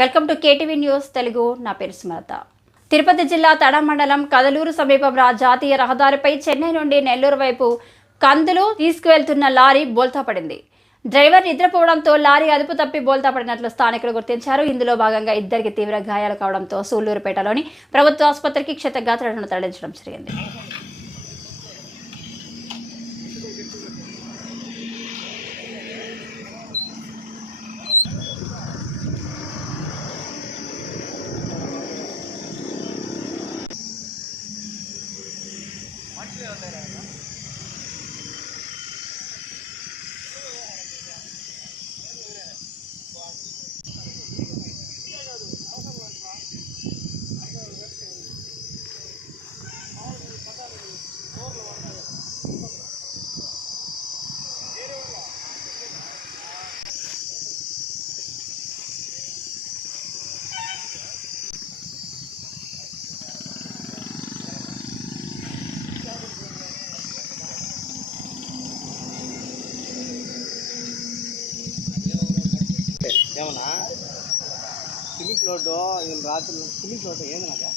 Welcome to KTV news Telugu. నా పేరు స్మరత. తిరుపతి జిల్లా తడ మండలం కదలూరు సమీపంలో జాతీయ రహదారిపై చెన్నై నుండి నెల్లూరు వైపు కందులు తీసుకువెళ్తున్న లారీ బోల్తా పడింది. డ్రైవర్ నిద్రపోవడంతో లారీ అదుపు తప్పి బోల్తా పడినట్లు స్థానికులు గుర్తించారు. ఇందులో భాగంగా ఇద్దరికి తీవ్ర గాయాలు కావడంతో సూళ్లూరుపేటలోని ప్రభుత్వ ఆసుపత్రికి క్షతగాత్రులను తరలించడం జరిగింది. ఏమన్నా సిమెంట్ లోటు రాత్రి సిమెంట్ లోటు ఏందన్నా